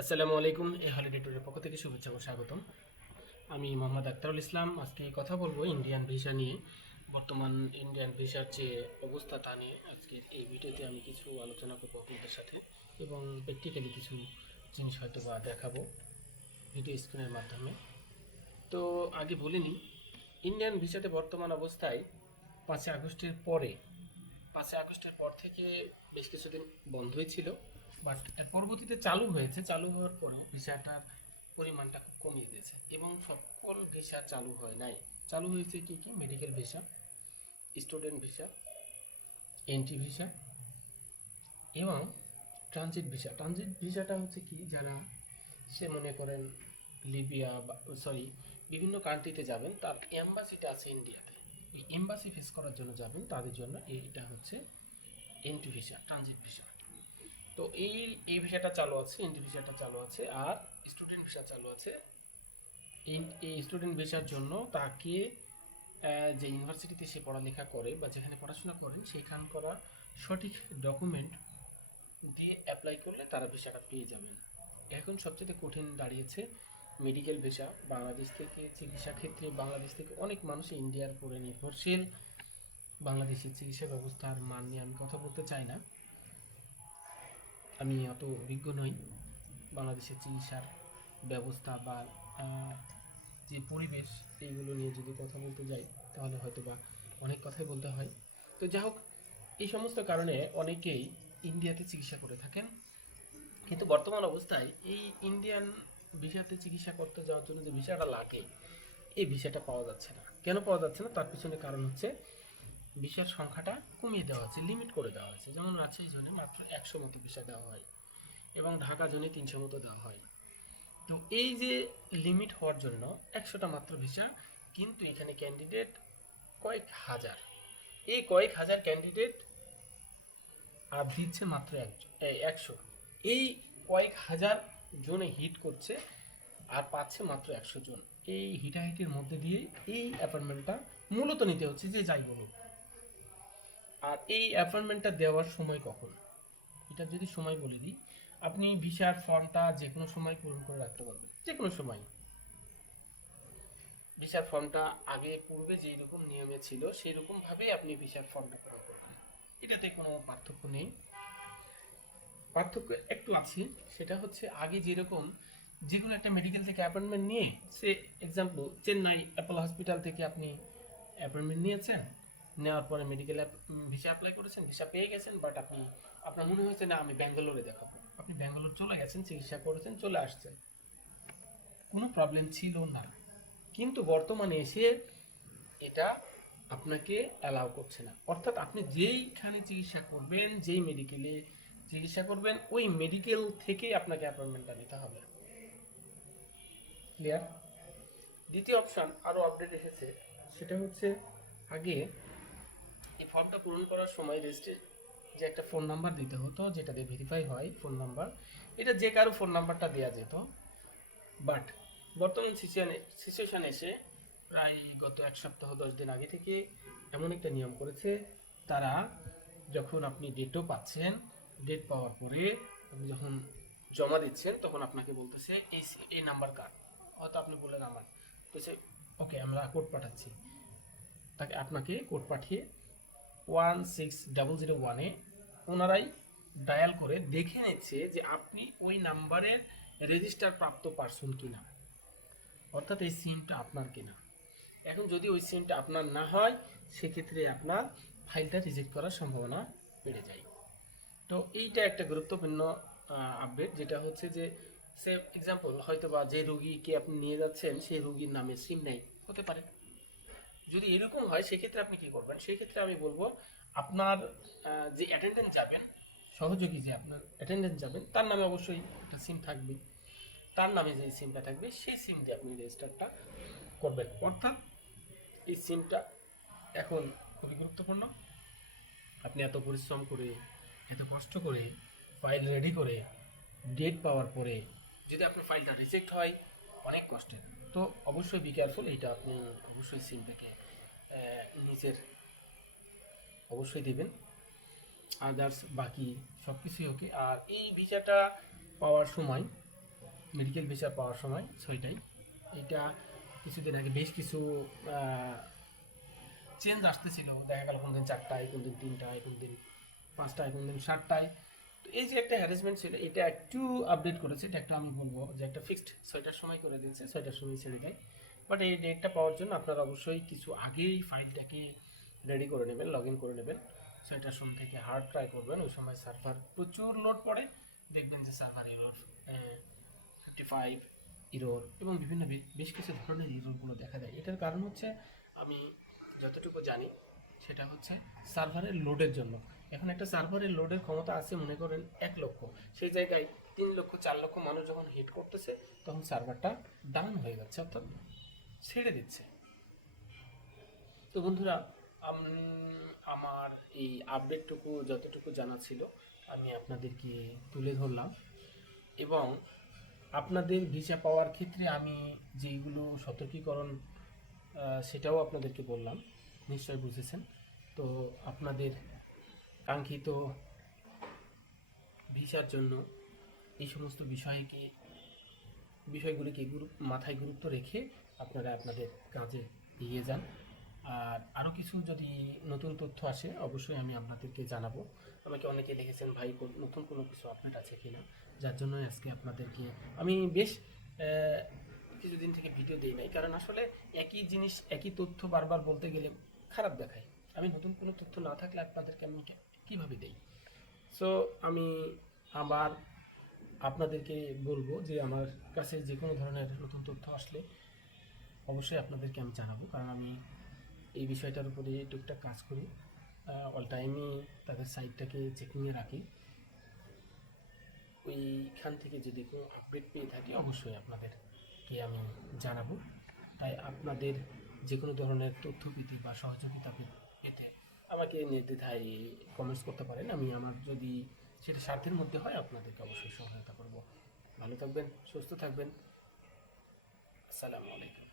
আসসালামু আলাইকুম এই হলিডে ট্যুরের পক্ষ থেকে শুভেচ্ছা ও স্বাগতম। আমি মোহাম্মদ আক্তারুল ইসলাম। আজকে কথা বলব ইন্ডিয়ান ভিসা নিয়ে। বর্তমান ইন্ডিয়ান ভিসার যে অবস্থা তা নিয়ে আজকের এই ভিডিওতে আমি কিছু আলোচনা করব আপনাদের সাথে এবং প্র্যাকটিক্যালি কিছু জিনিস হয়তো বা দেখাবো ভিডিও স্ক্রিনের মাধ্যমে। তো আগে বলিনি ইন্ডিয়ান ভিসাতে বর্তমান অবস্থায় পাঁচই আগস্টের পরে, পাঁচই আগস্টের পর থেকে বেশ কিছুদিন বন্ধই ছিল। বাট পরবর্তীতে চালু হয়েছে। চালু হওয়ার পরে ভিসাটার পরিমাণটা খুব কমিয়ে দিয়েছে। এবং সকল ভিসা চালু হয় নাই। চালু হয়েছে কি কি? Medical visa student visa entry visa এবং ট্রানজিট ভিসা। ট্রানজিট ভিসাটা হচ্ছে কি? যারা সে মনে করেন লিবিয়া বা সরি বিভিন্ন কান্ট্রিতে যাবেন, তার এম্বাসিটা আছে ইন্ডিয়াতে এই এম্বাসি ফেস করার জন্য যাবেন, তাদের জন্য এইটা হচ্ছে এন্ট্রি ভিসা ট্রানজিট ভিসা। তো এই এই ভিসাটা চালু আছে এন্ট্রি ভিসাটা চালু আছে, আর স্টুডেন্ট ভিসা চালু আছে। এই এই স্টুডেন্ট ভিসার জন্য তাকে যে ইউনিভার্সিটিতে সে পড়ালেখা করে বা যেখানে পড়াশোনা করেন, সেখান করা সঠিক ডকুমেন্ট দিয়ে অ্যাপ্লাই করলে তারা ভিসাটা পেয়ে যাবেন। এখন সবচেয়ে কঠিন দাঁড়িয়েছে মেডিকেল ভিসা। বাংলাদেশ থেকে চিকিৎসা ক্ষেত্রে বাংলাদেশ থেকে অনেক মানুষ ইন্ডিয়ার উপরে নির্ভরশীল। বাংলাদেশের চিকিৎসা ব্যবস্থার মান নিয়ে আমি কথা বলতে চাই না। আমি অত অভিজ্ঞ নই। বাংলাদেশের চিকিৎসার ব্যবস্থা বা যে পরিবেশ এইগুলো নিয়ে যদি কথা বলতে যাই, তাহলে হয়তো বা অনেক কথাই বলতে হয়। তো যাই হোক, এই সমস্ত কারণে অনেকেই ইন্ডিয়াতে চিকিৎসা করে থাকেন। কিন্তু বর্তমান অবস্থায় এই ইন্ডিয়ান ভিসাতে চিকিৎসা করতে যাওয়ার জন্য যে ভিসাটা লাগে, এই ভিসাটা পাওয়া যাচ্ছে না। কেন পাওয়া যাচ্ছে না? তার পিছনে কারণ হচ্ছে ভিসার সংখ্যাটা কমিয়ে দেওয়া হয়েছে লিমিট করে দেওয়া হয়েছে। যেমন রাজশাহী জনে মাত্র একশো মতো ভিসা দেওয়া হয় এবং ঢাকা জনে তিনশো মতো দেওয়া হয়। তো এই যে লিমিট হওয়ার জন্য একশোটা মাত্র ভিসা, কিন্তু এখানে ক্যান্ডিডেট কয়েক হাজার। এই কয়েক হাজার ক্যান্ডিডেট আর দিচ্ছে মাত্র একশো। এই কয়েক হাজার জনে হিট করছে আর পাচ্ছে মাত্র একশো জন। এই হিটাহিটির মধ্যে দিয়ে এই অ্যাপয়েন্টমেন্টটা মূলত নিতে হচ্ছে যে যাই বলুক। আর এই অ্যাপয়েন্টমেন্টটা দেওয়ার সময় কখন? এটা যদি সময় বলে দিই, আপনি ভিসার ফর্মটা যে কোনো সময় পূরণ করে রাখতে পারবেন যে কোনো সময়। ভিসার ফর্মটা আগে পূর্বে যেই রকম নিয়মে ছিল সেই রকম ভাবেই আপনি ভিসার ফর্মটা পূরণ করবেন এটাতে কোনো পার্থক্য নেই। পার্থক্য একটু আছে, সেটা হচ্ছে আগে যেরকম যে কোনো একটা মেডিকেল থেকে অ্যাপয়েন্টমেন্ট নিয়ে, say example Chennai Apollo hospital থেকে আপনি অ্যাপয়েন্টমেন্ট নিয়েছেন নেওয়ার পরে মেডিকেল ভিসা অ্যাপ্লাই করেছেন ভিসা পেয়ে গেছেন বাট আপনি, আপনার মনে হয়েছে না, আমি ব্যাঙ্গালোরে দেখাবো। আপনি ব্যাঙ্গালোর চলে গেছেন, চিকিৎসা করেছেন, চলে আসছেন। কোনো প্রবলেম ছিল না। কিন্তু বর্তমানে এসে এটা আপনাকে অ্যালাউ করছে না। অর্থাৎ আপনি যেইখানে চিকিৎসা করবেন, যেই মেডিকেলে চিকিৎসা করবেন, ওই মেডিকেল থেকেই আপনাকে অ্যাপয়েন্টমেন্টটা নিতে হবে। ক্লিয়ার দ্বিতীয় অপশন আরও আপডেট এসেছে। সেটা হচ্ছে আগে এই ফর্মটা পূরণ করার সময় রেজিস্ট্রে যে একটা ফোন নাম্বার দিতে হতো, যেটা দিয়ে ভেরিফাই হয় ফোন নাম্বার এটা যে কারও ফোন নাম্বারটা দেওয়া যেত। বাট বর্তমান সিচুয়েশনে এসে প্রায় গত এক সপ্তাহ, দশ দিন আগে থেকে এমন একটা নিয়ম করেছে, তারা যখন আপনি ডেটও পাচ্ছেন ডেট পাওয়ার পরে আপনি যখন জমা দিচ্ছেন, তখন আপনাকে বলতেছে এই এই নাম্বার কার্ড হয়তো আপনি বললেন আমার। বলছে ওকে আমরা কোড পাঠাচ্ছি। তাকে আপনাকে কোড পাঠিয়ে ওয়ান সিক্স ডাবল জিরো ওয়ানে ওনারাই ডায়াল করে দেখে নিচ্ছে যে আপনি ওই নাম্বারের রেজিস্টার প্রাপ্ত পার্সন কিনা। অর্থাৎ এই সিমটা আপনার কিনা। এখন যদি ওই সিমটা আপনার না হয়, সেক্ষেত্রে আপনার ফাইলটা রিজেক্ট করার সম্ভাবনা বেড়ে যায়। তো এইটা একটা গুরুত্বপূর্ণ আপডেট যেটা হচ্ছে যে সে এক্সাম্পল হয়তো বা যে রুগীকে আপনি নিয়ে যাচ্ছেন, সেই রুগীর নামে সিম নেই, হতে পারে। যদি এরকম হয়, সেক্ষেত্রে আপনি কি করবেন? সেই ক্ষেত্রে আমি বলব, আপনার যে অ্যাটেন্ডেন্ট যাবেন, সহযোগী যে আপনার অ্যাটেন্ডেন্ট যাবেন, তার নামে অবশ্যই একটা সিম থাকবে। তার নামে যে সিমটা থাকবে, সেই সিম দিয়ে আপনি রেজিস্টারটা করবেন। অর্থাৎ এই সিমটা এখন খুবই গুরুত্বপূর্ণ। আপনি এত পরিশ্রম করে, এত কষ্ট করে ফাইল রেডি করে ডেট পাওয়ার পরে যদি আপনার ফাইলটা রিজেক্ট হয়, অনেক কষ্টের। তো অবশ্যই বি কেয়ারফুল এইটা আপনি অবশ্যই সিমটাকে নিজের অবশ্যই দেবেন। আদার্স বাকি সব কিছুই ওকে আর এই ভিসাটা পাওয়ার সময় মেডিকেল ভিসা পাওয়ার সময় ছয়টাই এইটা কিছুদিন আগে বেশ কিছু চেঞ্জ আসতেছিল। দেখা গেল কোনদিন চারটায়, কোনদিন তিনটায়, কোনদিন পাঁচটায়, কোনদিন সাতটায়। এই যে একটা হ্যারাসমেন্ট ছিল, এটা একটু আপডেট করেছে, এটা একটা আমি বলব যে একটা ফিক্সড ছয়টার সময় করে দিয়েছে, ছয়টার সময় ছেড়ে দেয় বাট এই ডেটটা পাওয়ার জন্য আপনারা অবশ্যই কিছু আগেই ফাইলটাকে রেডি করে নেবেন লগ ইন করে নেবেন। ছয়টার সময় থেকে হার্ড ট্রাই করবেন, ওই সময় সার্ভার প্রচুর লোড পড়ে। দেখবেন যে server error fifty five error এবং বিভিন্ন বেশ কিছু ধরনের ইরোরগুলো দেখা যায় এটার কারণ হচ্ছে, আমি যতটুকু জানি, সেটা হচ্ছে সার্ভারের লোডের জন্য। এখন একটা সার্ভারের লোডের ক্ষমতা আছে, মনে করেন এক লক্ষ। সেই জায়গায় তিন লক্ষ, চার লক্ষ মানুষ যখন হিট করতেছে, তখন সার্ভারটা ডাউন হয়ে যাচ্ছে, অর্থাৎ ছেড়ে দিচ্ছে। তো বন্ধুরা, আম- আমার এই আপডেটটুকু যতটুকু জানা ছিল, আমি আপনাদেরকে তুলে ধরলাম। এবং আপনাদের ভিসা পাওয়ার ক্ষেত্রে আমি যেইগুলো সতর্কীকরণ সেটাও আপনাদেরকে বললাম। নিশ্চয় বুঝেছেন। তো আপনাদের কাঙ্ক্ষিত ভিসার জন্য এই সমস্ত বিষয়কে, বিষয়গুলিকে গুরু- মাথায় গুরুত্ব রেখে আপনারা আপনাদের কাজে এগিয়ে যান। আর আরও কিছু যদি নতুন তথ্য আসে, অবশ্যই আমি আপনাদেরকে জানাব। আমাকে অনেকে লিখেছেন ভাই নতুন কোনো কিছু আপডেট আছে কি না যার জন্য আজকে আপনাদেরকে, আমি বেশ কিছুদিন থেকে ভিডিও দিই নাই। কারণ আসলে একই জিনিস, একই তথ্য বারবার বলতে গেলে খারাপ দেখায়। আমি নতুন কোনো তথ্য না থাকলে আপনাদেরকে আমি কীভাবে দেই? সো আমি আবার আপনাদেরকে বলব যে আমার কাছে যে কোনো ধরনের নতুন তথ্য আসলে অবশ্যই আপনাদেরকে আমি জানাব। কারণ আমি এই বিষয়টার উপরে টুকটাক কাজ করি। অল টাইমই তাদের সাইটটাকে চেকিংয়ে রাখি। ওইখান থেকে যদি কোনো আপডেট পেয়ে থাকি, অবশ্যই আপনাদেরকে আমি জানাব। তাই আপনাদের যে কোনো ধরনের তথ্য পেতে বা সহযোগিতা পেতে আমাকে নির্দ্বিধায় কমেন্টস করতে পারেন। আমি আমার যদি সেটা স্বার্থের মধ্যে হয়, আপনাদেরকে অবশ্যই সহায়তা করব। ভালো থাকবেন, সুস্থ থাকবেন। আসসালামু আলাইকুম।